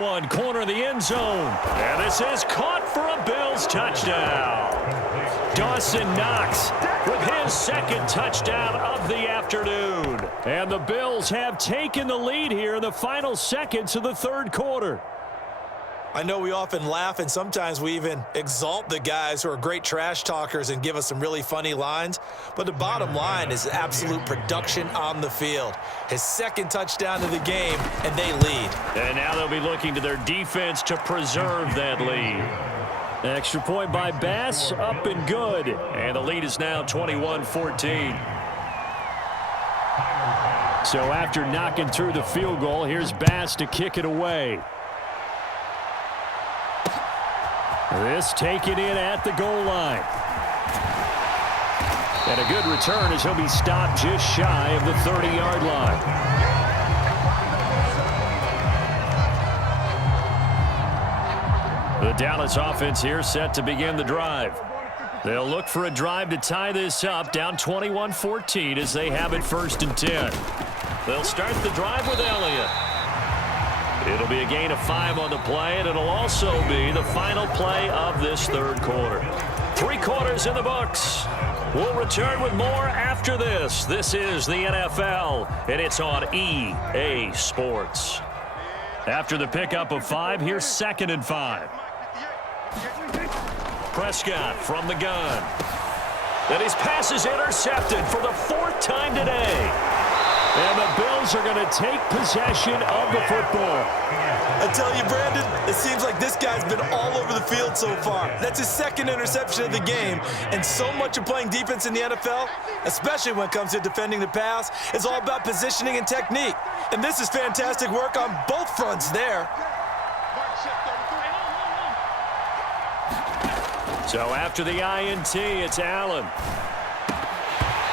One corner of the end zone. And this is caught for a Bills touchdown. Dawson Knox with his second touchdown of the afternoon. And the Bills have taken the lead here in the final seconds of the third quarter. I know we often laugh and sometimes we even exalt the guys who are great trash talkers and give us some really funny lines. But the bottom line is absolute production on the field. His second touchdown of the game, and they lead. And now they'll be looking to their defense to preserve that lead. Extra point by Bass, up and good. And the lead is now 21-14. So after knocking through the field goal, here's Bass to kick it away. This taken in at the goal line. And a good return as he'll be stopped just shy of the 30-yard line. The Dallas offense here set to begin the drive. They'll look for a drive to tie this up, down 21-14 as they have it 1st and 10. They'll start the drive with Elliott. It'll be a gain of 5 on the play, and it'll also be the final play of this third quarter. 3 quarters in the books. We'll return with more after this. This is the NFL, and it's on EA Sports. After the pickup of 5, here's 2nd and 5. Prescott from the gun. And his pass is intercepted for the 4th time today. And the Bills are going to take possession of the football. I tell you, Brandon, it seems like this guy's been all over the field so far. That's his 2nd interception of the game. And so much of playing defense in the NFL, especially when it comes to defending the pass, is all about positioning and technique. And this is fantastic work on both fronts there. So after the INT, it's Allen.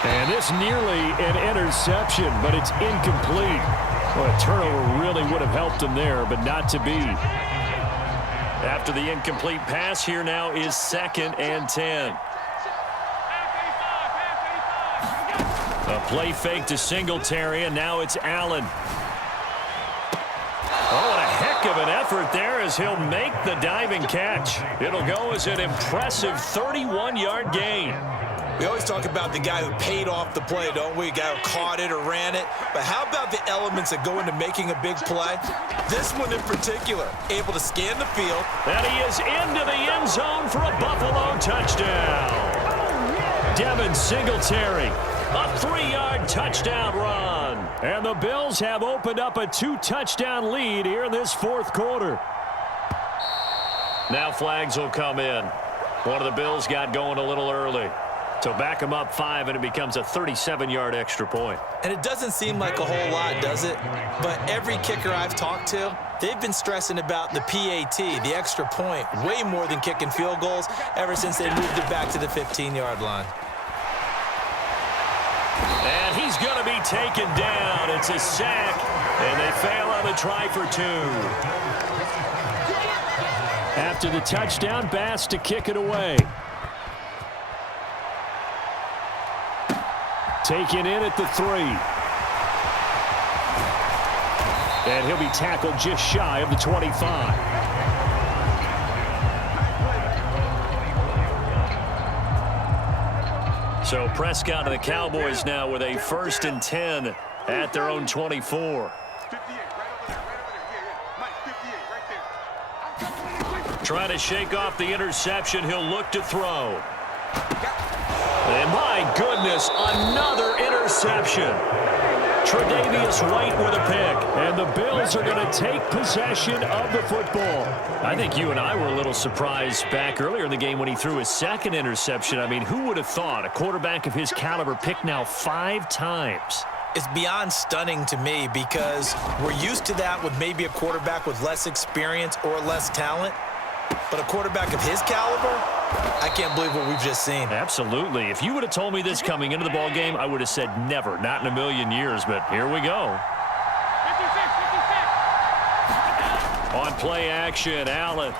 And this nearly an interception, but it's incomplete. Well, a turnover really would have helped him there, but not to be. After the incomplete pass, here now is 2nd and 10. A play fake to Singletary, and now it's Allen. Oh, and a heck of an effort there as he'll make the diving catch. It'll go as an impressive 31-yard gain. We always talk about the guy who paid off the play, don't we? The guy who caught it or ran it. But how about the elements that go into making a big play? This one in particular, able to scan the field. And he is into the end zone for a Buffalo touchdown. Devin Singletary, a 3-yard touchdown run. And the Bills have opened up a 2-touchdown lead here in this 4th quarter. Now flags will come in. One of the Bills got going a little early. So back them up 5, and it becomes a 37-yard extra point. And it doesn't seem like a whole lot, does it? But every kicker I've talked to, they've been stressing about the PAT, the extra point, way more than kicking field goals ever since they moved it back to the 15-yard line. And he's going to be taken down. It's a sack, and they fail on the try for 2. After the touchdown, Bass to kick it away. Taken in at the 3. And he'll be tackled just shy of the 25. So Prescott and the Cowboys now with a 1st and 10 at their own 24. Trying to shake off the interception. He'll look to throw. And my goodness, another interception. Tre'Davious White with a pick. And the Bills are going to take possession of the football. I think you and I were a little surprised back earlier in the game when he threw his 2nd interception. I mean, who would have thought a quarterback of his caliber picked now 5 times? It's beyond stunning to me because we're used to that with maybe a quarterback with less experience or less talent. But a quarterback of his caliber, I can't believe what we've just seen. Absolutely. If you would have told me this coming into the ball game, I would have said never, not in a million years. But here we go. On play action, Allen.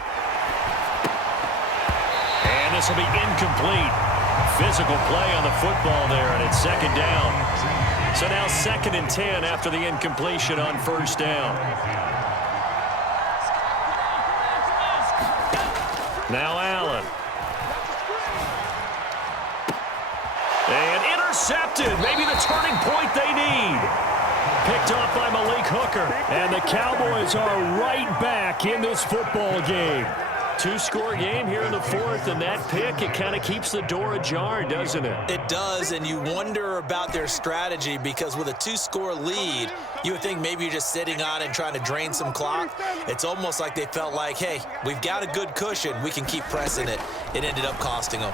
And this will be incomplete. Physical play on the football there, and it's 2nd down. So now 2nd and 10 after the incompletion on 1st down. Now Allen. And intercepted. Maybe the turning point they need. Picked off by Malik Hooker. And the Cowboys are right back in this football game. Two-score game here in the fourth, and that pick, it kind of keeps the door ajar, doesn't it? It does, and you wonder about their strategy because with a two-score lead, you would think maybe you're just sitting on it and trying to drain some clock. It's almost like they felt like, hey, we've got a good cushion. We can keep pressing it. It ended up costing them.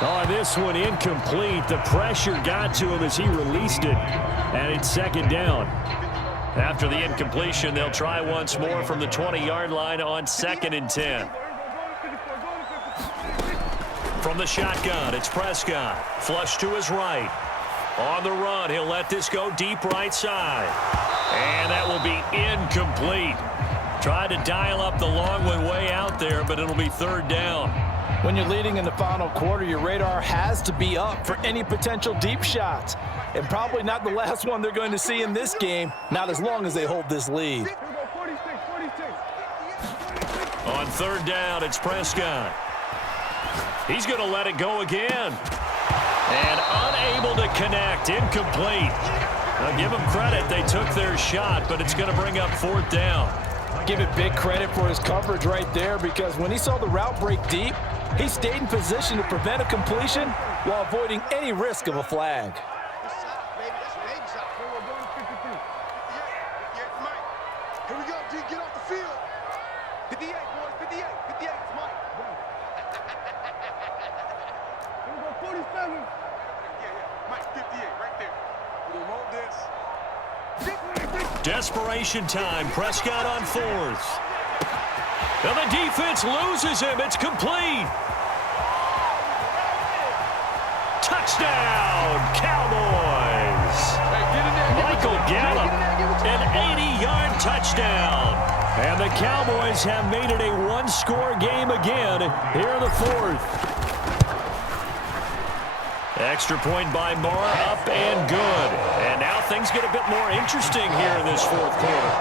Oh, this one incomplete. The pressure got to him as he released it, and it's second down. After the incompletion, they'll try once more from the 20-yard line on 2nd and 10. From the shotgun, it's Prescott. Flush to his right. On the run, he'll let this go deep right side. And that will be incomplete. Tried to dial up the long one way out there, but it'll be third down. When you're leading in the final quarter, your radar has to be up for any potential deep shots. And probably not the last one they're going to see in this game, not as long as they hold this lead. On third down, it's Prescott. He's going to let it go again. And unable to connect, incomplete. Now give them credit, they took their shot, but it's going to bring up fourth down. Give it big credit for his coverage right there, because when he saw the route break deep, he stayed in position to prevent a completion while avoiding any risk of a flag. Here we go, D, get off the field. 58, boys, 58, 58, it's Mike. Here we go, 47. Yeah, Mike, 58, right there. We're gonna roll this. Desperation time, Prescott on fourth. Now the defense loses him, it's complete. Touchdown, Cowboys. Michael Gallup, an 80-yard touchdown. And the Cowboys have made it a one-score game again here in the fourth. Extra point by Moore, up and good. And now things get a bit more interesting here in this fourth quarter.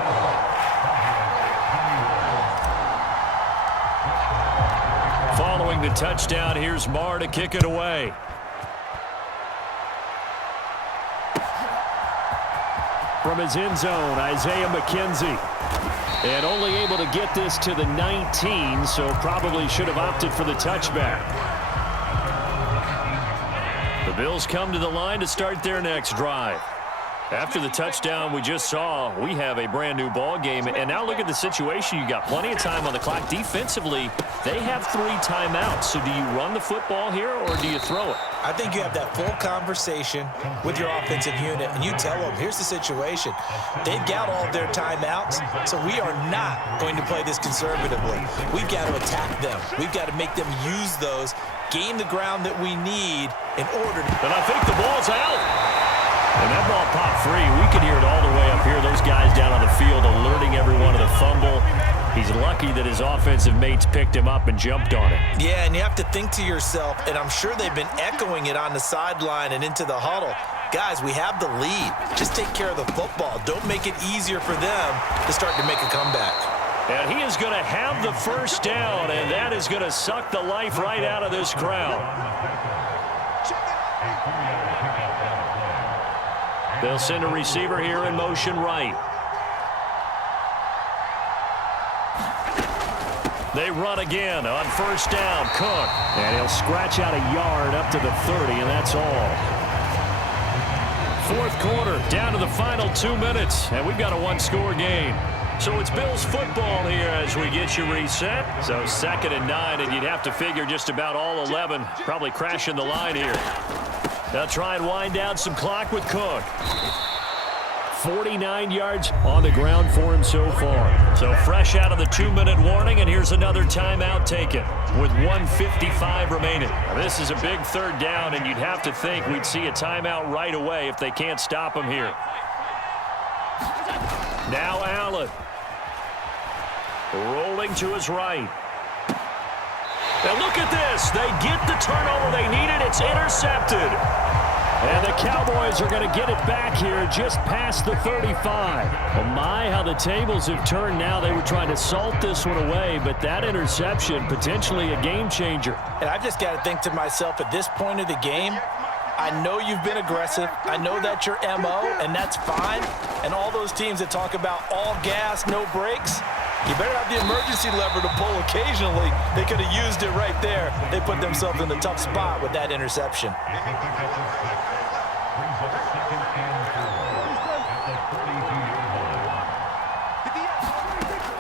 Following the touchdown, here's Moore to kick it away. From his end zone, Isaiah McKenzie. And only able to get this to the 19, so probably should have opted for the touchback. The Bills come to the line to start their next drive. After the touchdown we just saw, we have a brand new ball game. And now look at the situation. You got plenty of time on the clock. Defensively, they have 3 timeouts. So do you run the football here or do you throw it? I think you have that full conversation with your offensive unit, and you tell them, here's the situation. They've got all of their timeouts, so we are not going to play this conservatively. We've got to attack them. We've got to make them use those, gain the ground that we need in order to... And I think the ball's out. And that ball popped free. We could hear it all the way up here. Those guys down on the field alerting everyone of the fumble. He's lucky that his offensive mates picked him up and jumped on it. Yeah, and you have to think to yourself, and I'm sure they've been echoing it on the sideline and into the huddle. Guys, we have the lead. Just take care of the football. Don't make it easier for them to start to make a comeback. And he is going to have the first down, and that is going to suck the life right out of this crowd. They'll send a receiver here in motion right. They run again on first down. Cook. And he'll scratch out a yard up to the 30, and that's all. Fourth quarter, down to the final 2 minutes, and we've got a one-score game. So it's Bills football here as we get you reset. So 2nd and 9, and you'd have to figure just about all 11 probably crashing the line here. They'll try and wind down some clock with Cook. 49 yards on the ground for him so far. So fresh out of the 2-minute warning, and here's another timeout taken with 1:55 remaining. Now, this is a big third down, and you'd have to think we'd see a timeout right away if they can't stop him here. Now Allen. Rolling to his right. Now look at this. They get the turnover they needed. It's intercepted. And the Cowboys are going to get it back here just past the 35. Oh my, how the tables have turned now. They were trying to salt this one away, but that interception, potentially a game changer. And I've just got to think to myself, at this point of the game, I know you've been aggressive. I know that's your MO, and that's fine. And all those teams that talk about all gas, no brakes, you better have the emergency lever to pull occasionally. They could have used it right there. They put themselves in a tough spot with that interception.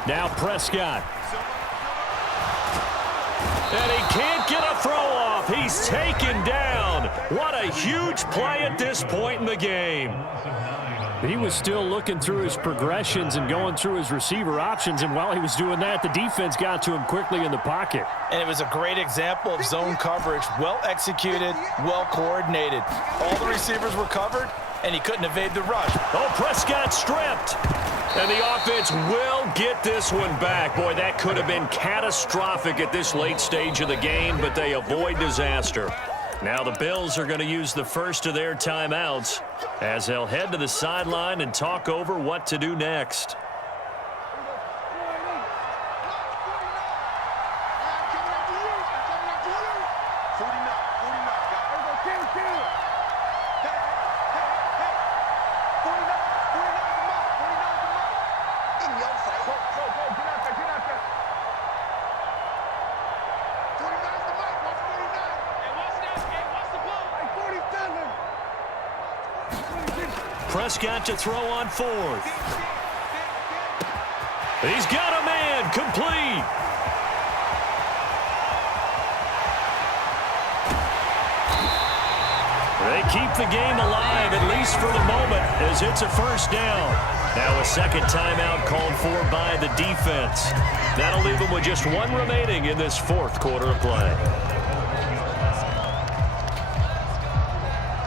Now Prescott. And he can't get a throw off. He's taken down. What a huge play at this point in the game. He was still looking through his progressions and going through his receiver options, and while he was doing that, the defense got to him quickly in the pocket. And it was a great example of zone coverage. Well executed, well coordinated. All the receivers were covered, and he couldn't evade the rush. Oh, Prescott stripped. And the offense will get this one back. Boy, that could have been catastrophic at this late stage of the game, but they avoid disaster. Now the Bills are going to use the first of their timeouts as they'll head to the sideline and talk over what to do next. Prescott to throw on fourth. He's got a man, complete. They keep the game alive, at least for the moment, as it's a first down. Now a second timeout called for by the defense. That'll leave them with just one remaining in this fourth quarter of play.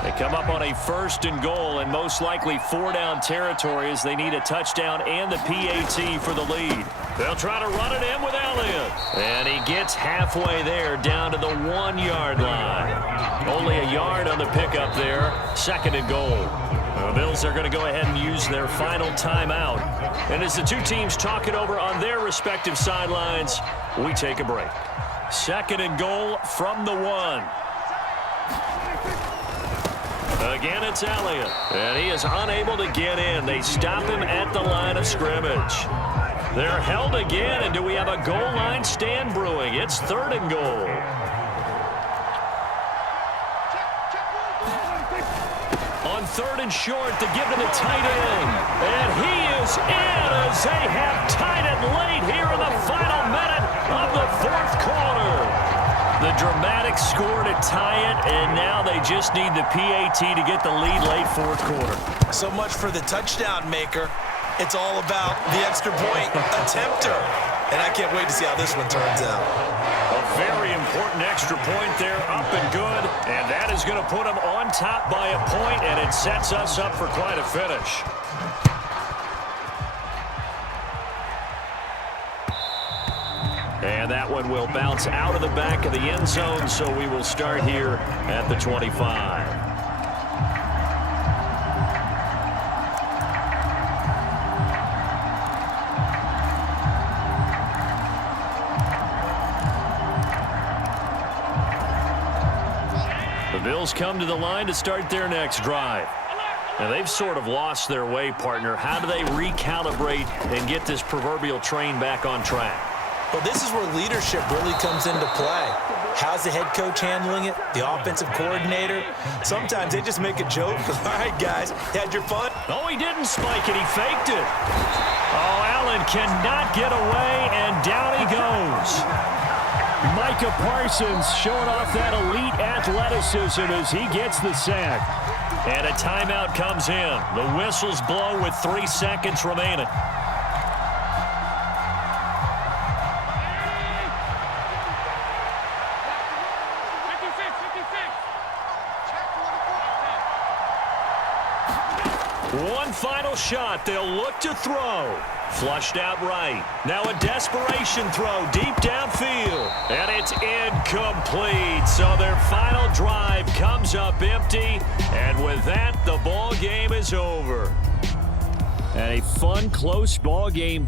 They come up on a first and goal and most likely four-down territory as they need a touchdown and the PAT for the lead. They'll try to run it in with Elliott. And he gets halfway there down to the 1-yard line. Only a yard on the pickup there. Second and goal. The Bills are going to go ahead and use their final timeout. And as the two teams talk it over on their respective sidelines, we take a break. Second and goal from the 1. Again, it's Elliott, and he is unable to get in. They stop him at the line of scrimmage. They're held again, and do we have a goal line stand brewing? It's third and goal. On third and short, to give to the tight end. And he is in as they have tied it late here in the final minute of the fourth quarter. The dramatic score to tie it, and now they just need the PAT to get the lead late fourth quarter. So much for the touchdown maker. It's all about the extra point attempter. And I can't wait to see how this one turns out. A very important extra point there, up and good. And that is going to put them on top by a point, and it sets us up for quite a finish. And that one will bounce out of the back of the end zone, so we will start here at the 25. The Bills come to the line to start their next drive. Now, they've sort of lost their way, partner. How do they recalibrate and get this proverbial train back on track? Well, this is where leadership really comes into play. How's the head coach handling it? The offensive coordinator? Sometimes they just make a joke. All right, guys, you had your fun? Oh, he didn't spike it. He faked it. Oh, Allen cannot get away, and down he goes. Micah Parsons showing off that elite athleticism as he gets the sack. And a timeout comes in. The whistles blow with 3 seconds remaining. One final shot. They'll look to throw. Flushed out right. Now a desperation throw deep downfield. And it's incomplete. So their final drive comes up empty. And with that, the ball game is over. And a fun, close ball game.